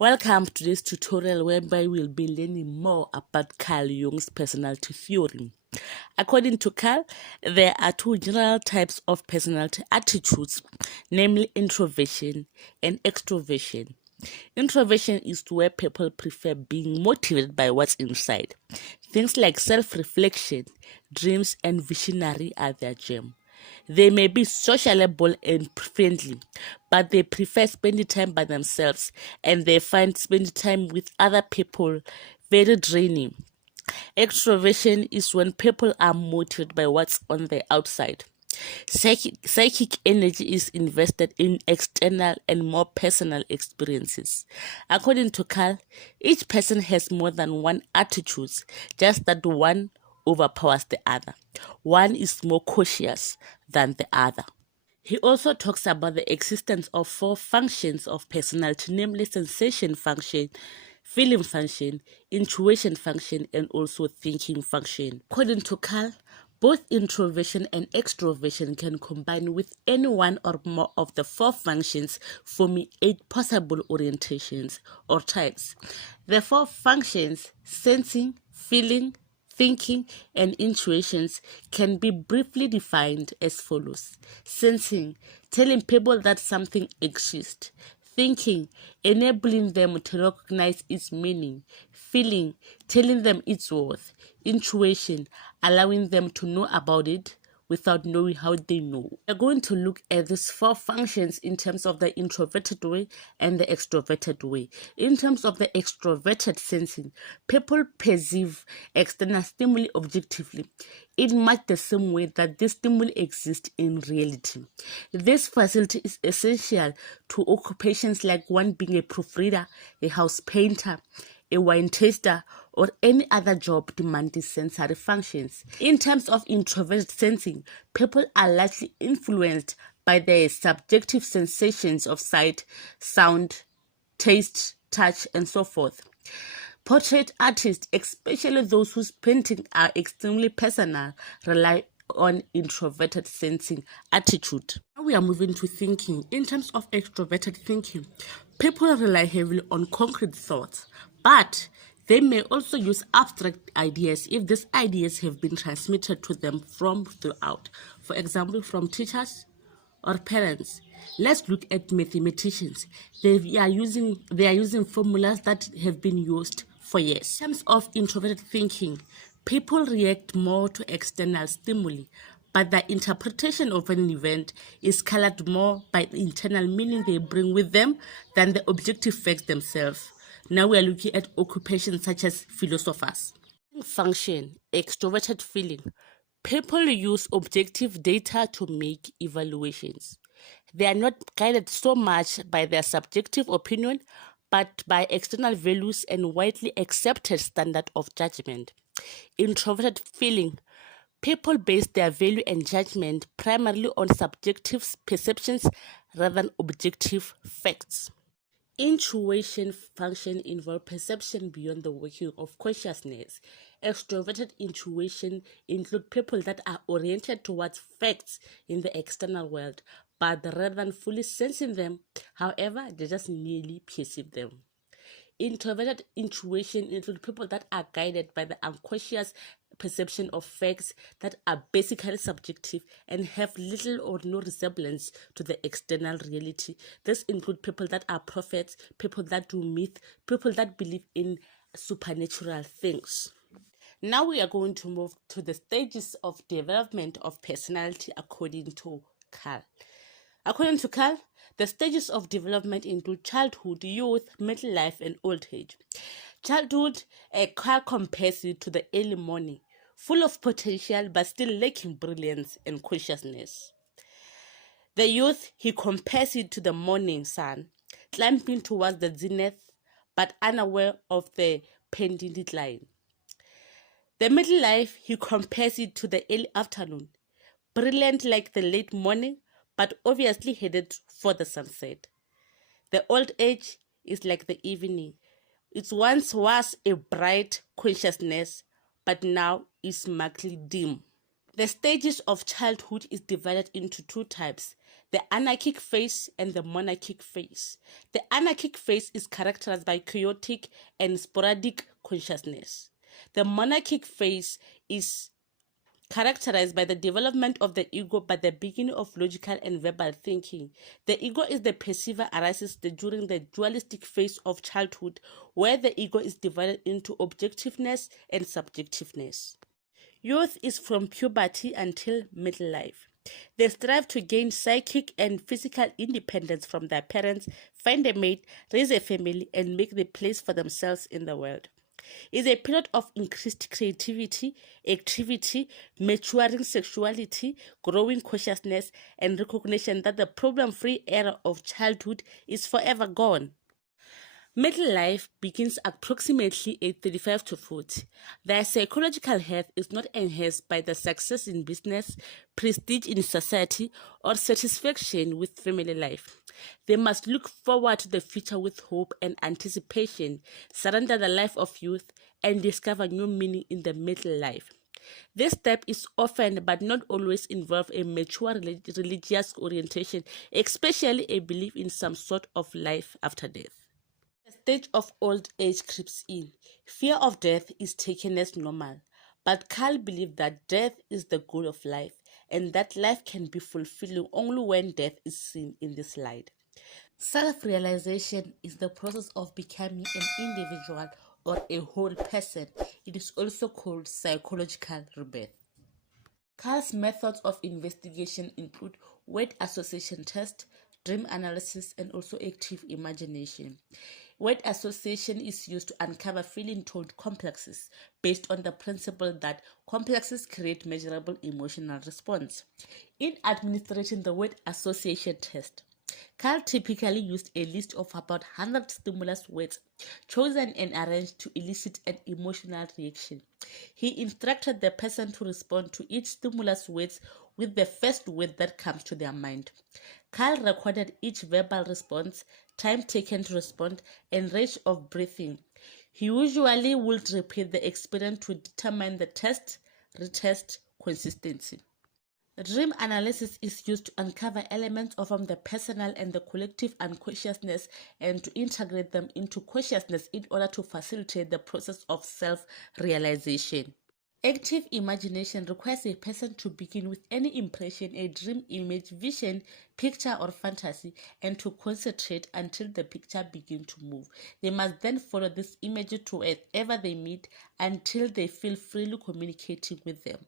Welcome to this tutorial whereby we'll be learning more about Carl Jung's personality theory. According to Carl, there are two general types of personality attitudes, namely introversion and extroversion. Introversion is where people prefer being motivated by what's inside. Things like self-reflection, dreams, and visionary are their gem. They may be sociable and friendly, but they prefer spending time by themselves, and they find spending time with other people very draining. Extroversion is when people are motivated by what's on the outside. Psychic energy is invested in external and more personal experiences. According to Carl, each person has more than one attitude, just that one overpowers the other. One is more cautious than the other. He also talks about the existence of four functions of personality, namely sensation function, feeling function, intuition function, and also thinking function. According to Carl, both introversion and extroversion can combine with any one or more of the four functions, forming 8 possible orientations or types. The four functions, sensing, feeling, thinking, and intuitions, can be briefly defined as follows. Sensing, telling people that something exists. Thinking, enabling them to recognize its meaning. Feeling, telling them its worth. Intuition, allowing them to know about it without knowing how they know. We're going to look at these four functions in terms of the introverted way and the extroverted way. In terms of the extroverted sensing, people perceive external stimuli objectively in much the same way that this stimuli exists in reality. This facility is essential to occupations like one being a proofreader, a house painter, a wine taster, or any other job demanding sensory functions. In terms of introverted sensing, people are largely influenced by their subjective sensations of sight, sound, taste, touch, and so forth. Portrait artists, especially those whose paintings are extremely personal, rely on introverted sensing attitude. Now we are moving to thinking. In terms of extroverted thinking, people rely heavily on concrete thoughts, but they may also use abstract ideas if these ideas have been transmitted to them from throughout. For example, from teachers or parents. Let's look at mathematicians. They are using formulas that have been used for years. In terms of introverted thinking, people react more to external stimuli, but the interpretation of an event is colored more by the internal meaning they bring with them than the objective facts themselves. Now we are looking at occupations such as philosophers. Function, extroverted feeling. People use objective data to make evaluations. They are not guided so much by their subjective opinion, but by external values and widely accepted standard of judgment. Introverted feeling. People base their value and judgment primarily on subjective perceptions rather than objective facts. Intuition function involve perception beyond the working of consciousness. Extroverted intuition include people that are oriented towards facts in the external world, but rather than fully sensing them, however, they just merely perceive them. Introverted intuition include people that are guided by the unconscious perception of facts that are basically subjective and have little or no resemblance to the external reality. This include people that are prophets, people that do myth, people that believe in supernatural things. Now we are going to move to the stages of development of personality according to Carl. According to Carl, the stages of development include childhood, youth, middle life, and old age. Childhood, Carl compares it to the early morning, full of potential but still lacking brilliance and consciousness. The youth, he compares it to the morning sun, climbing towards the zenith but unaware of the pending decline. The middle life, he compares it to the early afternoon, brilliant like the late morning, but obviously headed for the sunset. The old age is like the evening. It once was a bright consciousness, but now is markedly dim. The stages of childhood is divided into two types, the anarchic phase and the monarchic phase. The anarchic phase is characterized by chaotic and sporadic consciousness. The monarchic phase is characterized by the development of the ego by the beginning of logical and verbal thinking. The ego is the perceiver arises during the dualistic phase of childhood, where the ego is divided into objectiveness and subjectiveness. Youth is from puberty until middle life. They strive to gain psychic and physical independence from their parents, find a mate, raise a family, and make the place for themselves in the world. It's a period of increased creativity, activity, maturing sexuality, growing consciousness, and recognition that the problem-free era of childhood is forever gone. Middle life begins approximately at 35 to 40. Their psychological health is not enhanced by the success in business, prestige in society, or satisfaction with family life. They must look forward to the future with hope and anticipation, surrender the life of youth, and discover new meaning in the middle life. This step is often but not always involve a mature religious orientation, especially a belief in some sort of life after death. The stage of old age creeps in. Fear of death is taken as normal, but Carl believed that death is the goal of life and that life can be fulfilling only when death is seen in this light. Self-realization is the process of becoming an individual or a whole person. It is also called psychological rebirth. Carl's methods of investigation include word association test, dream analysis, and also active imagination. Word association is used to uncover feeling-toned complexes based on the principle that complexes create measurable emotional response. In administering the word association test, Carl typically used a list of about 100 stimulus words chosen and arranged to elicit an emotional reaction. He instructed the person to respond to each stimulus words with the first word that comes to their mind. Carl recorded each verbal response, time taken to respond, and rate of breathing. He usually would repeat the experiment to determine the retest consistency. Dream analysis is used to uncover elements from the personal and the collective unconsciousness and to integrate them into consciousness in order to facilitate the process of self-realization. Active imagination requires a person to begin with any impression, a dream, image, vision, picture, or fantasy, and to concentrate until the picture begins to move. They must then follow this image to wherever they meet until they feel freely communicating with them.